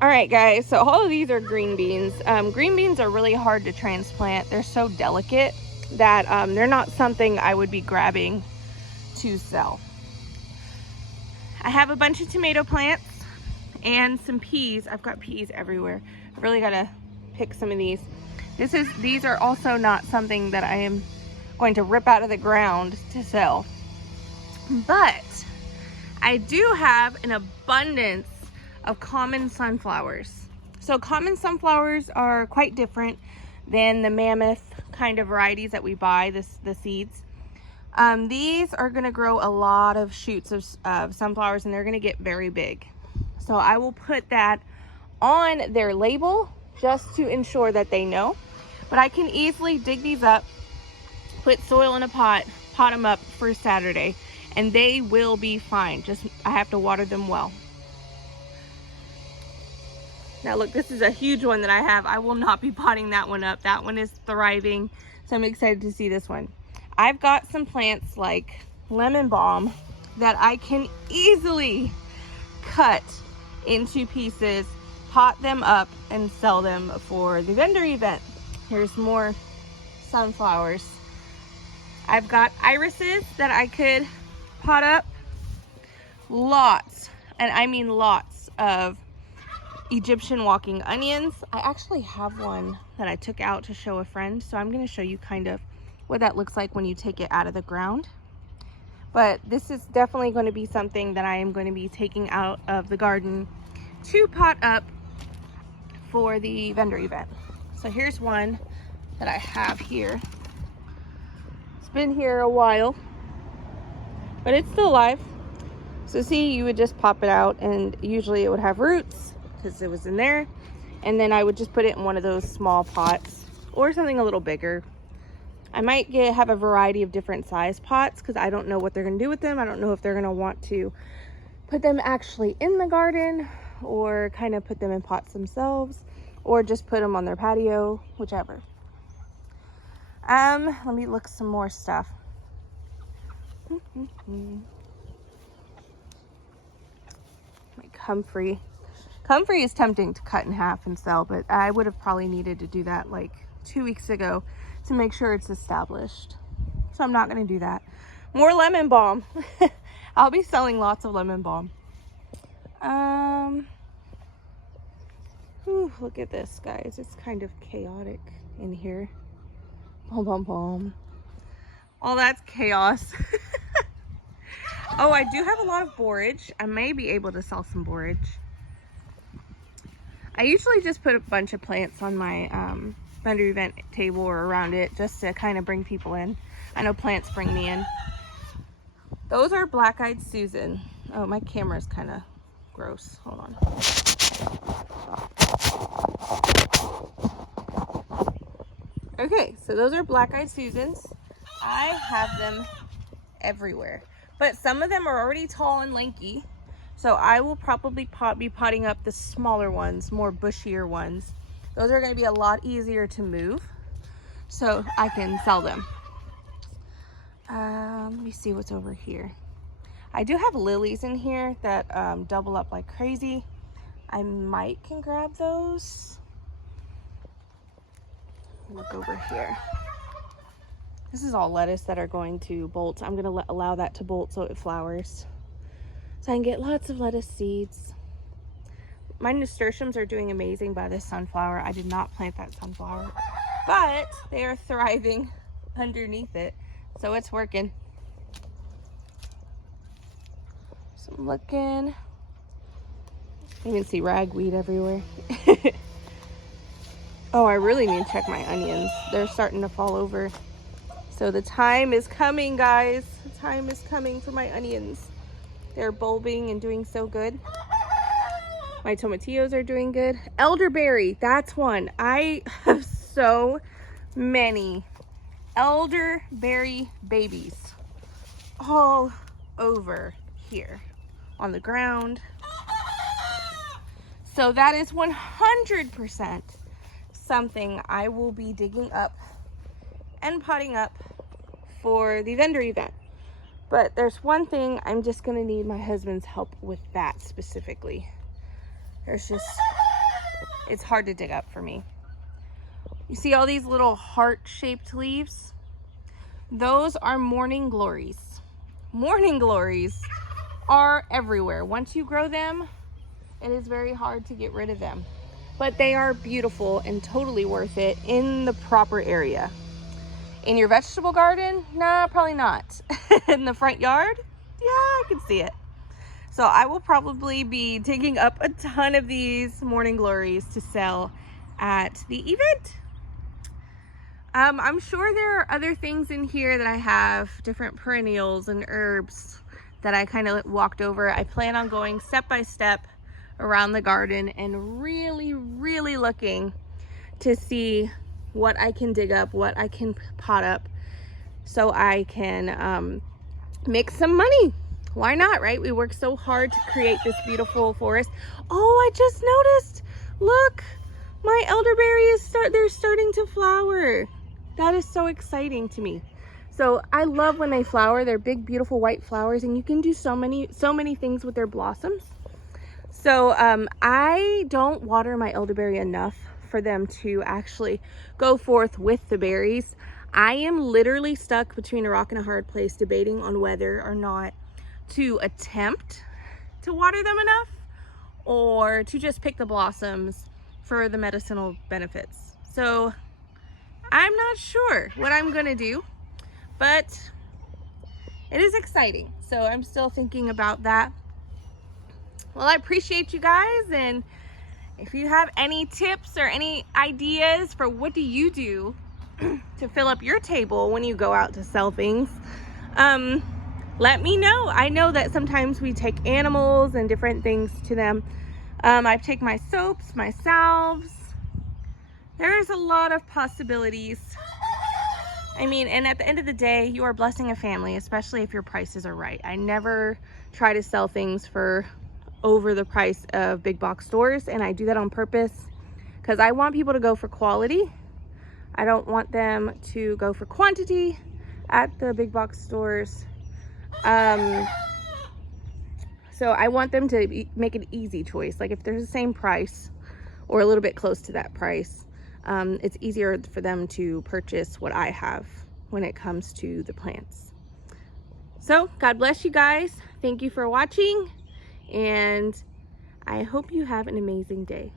All right, guys, so all of these are green beans. Green beans are really hard to transplant. They're so delicate that they're not something I would be grabbing to sell. I have a bunch of tomato plants and some peas. I've got peas everywhere. I really gotta pick some of these. These are also not something that I am going to rip out of the ground to sell. But I do have an abundance of common sunflowers. So common sunflowers are quite different than the mammoth kind of varieties that we buy, the seeds. These are gonna grow a lot of shoots of sunflowers, and they're gonna get very big. So I will put that on their label just to ensure that they know. But I can easily dig these up, put soil in a pot them up for Saturday, and they will be fine. Just I have to water them well. Now look, this is a huge one that I have. I will not be potting that one up. That one is thriving, so I'm excited to see this one. I've got some plants like lemon balm that I can easily cut into pieces, pot them up, and sell them for the vendor event. Here's more sunflowers. I've got irises that I could pot up. Lots, and I mean lots, of Egyptian walking onions. I actually have one that I took out to show a friend, so I'm going to show you kind of what that looks like when you take it out of the ground. But this is definitely going to be something that I am going to be taking out of the garden to pot up for the vendor event. So here's one that I have here. It's been here a while, but it's still alive. So see, you would just pop it out, and usually it would have roots because it was in there. And then I would just put it in one of those small pots or something a little bigger. I might have a variety of different size pots because I don't know what they're going to do with them. I don't know if they're going to want to put them actually in the garden or kind of put them in pots themselves or just put them on their patio, whichever. Let me look some more stuff. My comfrey. Comfrey is tempting to cut in half and sell, but I would have probably needed to do that like 2 weeks ago to make sure it's established. So I'm not going to do that. More lemon balm. I'll be selling lots of lemon balm. Look at this, guys. It's kind of chaotic in here. Boom, boom, boom. All that's chaos. Oh, I do have a lot of borage. I may be able to sell some borage. I usually just put a bunch of plants on my vendor event table or around it just to kind of bring people in. I know plants bring me in. Those are black-eyed Susan. Oh, my camera's kind of gross. Hold on. Okay, so those are black-eyed Susans. I have them everywhere, but some of them are already tall and lanky. So I will probably be potting up the smaller ones, more bushier ones. Those are going to be a lot easier to move, so I can sell them. Let me see what's over here. I do have lilies in here that double up like crazy. I might can grab those. Look over here. This is all lettuce that are going to bolt. I'm going to allow that to bolt so it flowers, so I can get lots of lettuce seeds. My nasturtiums are doing amazing by this sunflower. I did not plant that sunflower, but they are thriving underneath it, so it's working. So I'm looking. You can see ragweed everywhere. Oh, I really need to check my onions. They're starting to fall over. So the time is coming, guys. The time is coming for my onions. They're bulbing and doing so good. My tomatillos are doing good. Elderberry, that's one. I have so many elderberry babies all over here on the ground. So that is 100% something I will be digging up and potting up for the vendor event. But there's one thing I'm just gonna need my husband's help with that specifically. There's just it's hard to dig up for me. You see all these little heart-shaped leaves? Those are morning glories. Morning glories are everywhere. Once you grow them, it is very hard to get rid of them. But they are beautiful and totally worth it in the proper area. In your vegetable garden? Nah, probably not. In the front yard? Yeah, I can see it. So I will probably be digging up a ton of these morning glories to sell at the event. I'm sure there are other things in here that I have, different perennials and herbs that I kind of walked over. I plan on going step by step around the garden and really looking to see what I can dig up, what I can pot up, so I can make some money. Why not, right? We work so hard to create this beautiful forest. Oh, I just noticed, look, my elderberry is they're starting to flower. That is so exciting to me. So I love when they flower. They're big, beautiful white flowers, and you can do so many things with their blossoms. So I don't water my elderberry enough for them to actually go forth with the berries. I am literally stuck between a rock and a hard place, debating on whether or not to attempt to water them enough or to just pick the blossoms for the medicinal benefits. So I'm not sure what I'm gonna do, but it is exciting. So I'm still thinking about that. Well, I appreciate you guys, and if you have any tips or any ideas for what do you do to fill up your table when you go out to sell things, let me know. I know that sometimes we take animals and different things to them. I take my soaps, my salves. There's a lot of possibilities. I mean, and at the end of the day, you are blessing a family, especially if your prices are right. I never try to sell things for over the price of big box stores, and I do that on purpose because I want people to go for quality. I don't want them to go for quantity at the big box stores. So I want them to make an easy choice. Like if there's the same price or a little bit close to that price, it's easier for them to purchase what I have when it comes to the plants. So God bless you guys. Thank you for watching, and I hope you have an amazing day.